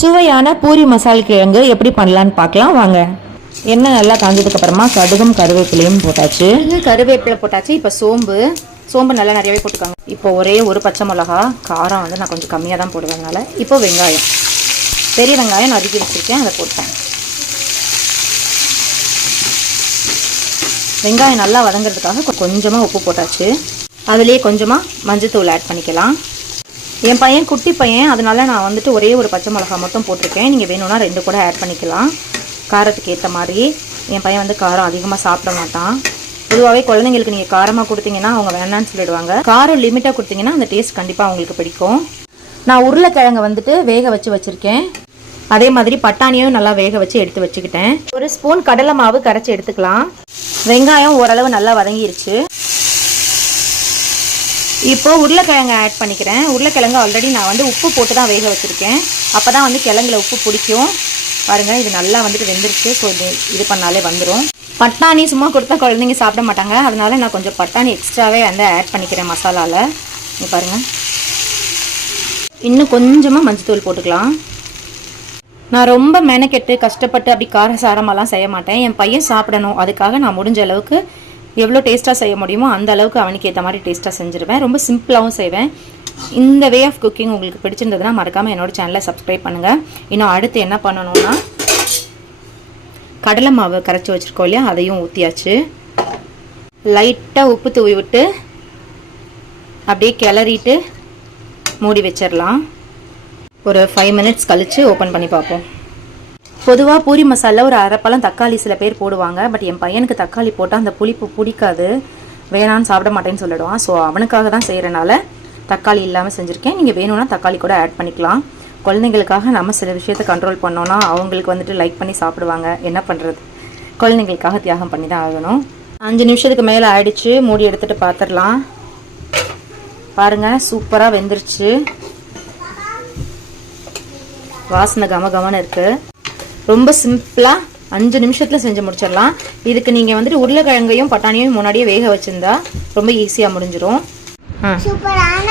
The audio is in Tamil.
சுவையான பூரி மசால் கிழங்கு எப்படி பண்ணலான்னு பார்க்கலாம். வாங்க. எண்ணெய் நல்லா காஞ்சதுக்கு அப்புறமா கடுகும் கருவேப்பிலையும் போட்டாச்சு. கருவேப்பிலை போட்டாச்சு. இப்போ சோம்பு. சோம்பு நல்லா நிறையவே போட்டுக்காங்க. இப்போ ஒரே ஒரு பச்சை மிளகா காரம் வந்து நான் கொஞ்சம் கம்மியாக தான் போடுவேனால இப்போ வெங்காயம். பெரிய வெங்காயம் நறுக்கி வச்சுருக்கேன். அதை போட்டேன் வெங்காயம் நல்லா வதங்குறதுக்காக கொஞ்சமாக உப்பு போட்டாச்சு. அதுலேயே கொஞ்சமாக மஞ்சத்தூள் ஆட் பண்ணிக்கலாம். என் பையன் குட்டி பையன். அதனால நான் வந்துட்டு ஒரே ஒரு பச்சை மிளகா மட்டும் போட்டிருக்கேன். நீங்கள் வேணும்னா ரெண்டு கூட ஆட் பண்ணிக்கலாம். காரத்துக்கு ஏற்ற மாதிரி. என் பையன் வந்து காரம் அதிகமாக சாப்பிட மாட்டான். பொதுவாகவே குழந்தைங்களுக்கு நீங்கள் காரமாக கொடுத்தீங்கன்னா அவங்க வேணான்னு சொல்லிடுவாங்க. காரம் லிமிட்டாக கொடுத்தீங்கன்னா அந்த டேஸ்ட் கண்டிப்பாக அவங்களுக்கு பிடிக்கும். நான் உருளைக்கிழங்கை வந்துட்டு வேக வச்சு வச்சுருக்கேன். அதே மாதிரி பட்டாணியும் நல்லா வேக வச்சு எடுத்து வச்சுக்கிட்டேன். ஒரு ஸ்பூன் கடலை மாவு கரைச்சி எடுத்துக்கலாம். வெங்காயம் ஓரளவு நல்லா வதங்கிருச்சு. இப்போது உருளைக்கிழங்கு ஆட் பண்ணிக்கிறேன். உருளைக்கிழங்கு ஆல்ரெடி நான் வந்து உப்பு போட்டு தான் வேக வச்சுருக்கேன். அப்போ தான் வந்து கிழங்குல உப்பு பிடிக்கும். பாருங்கள் இது நல்லா வந்துட்டு வெந்துருச்சு. ஸோ இது இது பண்ணாலே வந்துடும் பட்டாணி சும்மா கொடுத்தா குழந்தைங்க சாப்பிட மாட்டாங்க. அதனால நான் கொஞ்சம் பட்டாணி எக்ஸ்ட்ராவே வந்து ஆட் பண்ணிக்கிறேன் மசாலாவில் இங்கே பாருங்கள் இன்னும் கொஞ்சமாக மஞ்சத்தூள் போட்டுக்கலாம். நான் ரொம்ப மெனக்கெட்டு கஷ்டப்பட்டு அப்படி காரசாரமாலாம் செய்ய மாட்டேன். என் பையன் சாப்பிடணும். அதுக்காக நான் முடிஞ்ச அளவுக்கு எவ்வளோ டேஸ்ட்டாக செய்ய முடியுமோ அந்த அளவுக்கு அவனுக்கு ஏற்ற மாதிரி டேஸ்ட்டாக செஞ்சுருவேன். ரொம்ப சிம்பிளாகவும் செய்வேன். இந்த வே ஆஃப் குக்கிங் உங்களுக்கு பிடிச்சிருந்ததுன்னா மறக்காமல் என்னோடய சேனலை சப்ஸ்கிரைப் பண்ணுங்கள் இன்னும் அடுத்து என்ன பண்ணணும்னா கடலை மாவு கரைச்சி வச்சுருக்கோம் இல்லையா? அதையும் ஊற்றியாச்சு லைட்டாக உப்பு தூவி விட்டு அப்படியே கிளறிட்டு மூடி வச்சிடலாம் ஒரு ஃபைவ் மினிட்ஸ் கழித்து ஓப்பன் பண்ணி பார்ப்போம். பொதுவாக பூரி மசாலா ஒரு அரைப்பழம் தக்காளி சில பேர் போடுவாங்க. பட் என் பையனுக்கு தக்காளி போட்டால் அந்த புளிப்பு பிடிக்காது. வேணான்னு சாப்பிட மாட்டேன்னு சொல்லிடுவான். ஸோ அவனுக்காக தான் செய்கிறனால தக்காளி இல்லாமல் செஞ்சுருக்கேன். நீங்கள் வேணும்னா தக்காளி கூட ஆட் பண்ணிக்கலாம். குழந்தைங்களுக்காக நம்ம சில விஷயத்த கண்ட்ரோல் பண்ணோன்னா அவங்களுக்கு வந்துட்டு லைக் பண்ணி சாப்பிடுவாங்க. என்ன பண்ணுறது குழந்தைங்களுக்காக தியாகம் பண்ணி தான் ஆகணும். அஞ்சு நிமிஷத்துக்கு மேலே ஆயிடுச்சு. மூடி எடுத்துகிட்டு பார்த்துடலாம் பாருங்கள் சூப்பராக வெந்துருச்சு. வாசனை கம கமன்னு இருக்குது ரொம்ப சிம்பிளாக அஞ்சு நிமிஷத்தில் செஞ்சு முடிச்சிடலாம். இதுக்கு நீங்கள் வந்துட்டு உருளைக்கிழங்கையும் பட்டாணியும் முன்னாடியே வேக வச்சுருந்தா ரொம்ப ஈஸியாக முடிஞ்சிடும் ஆ சூப்பரான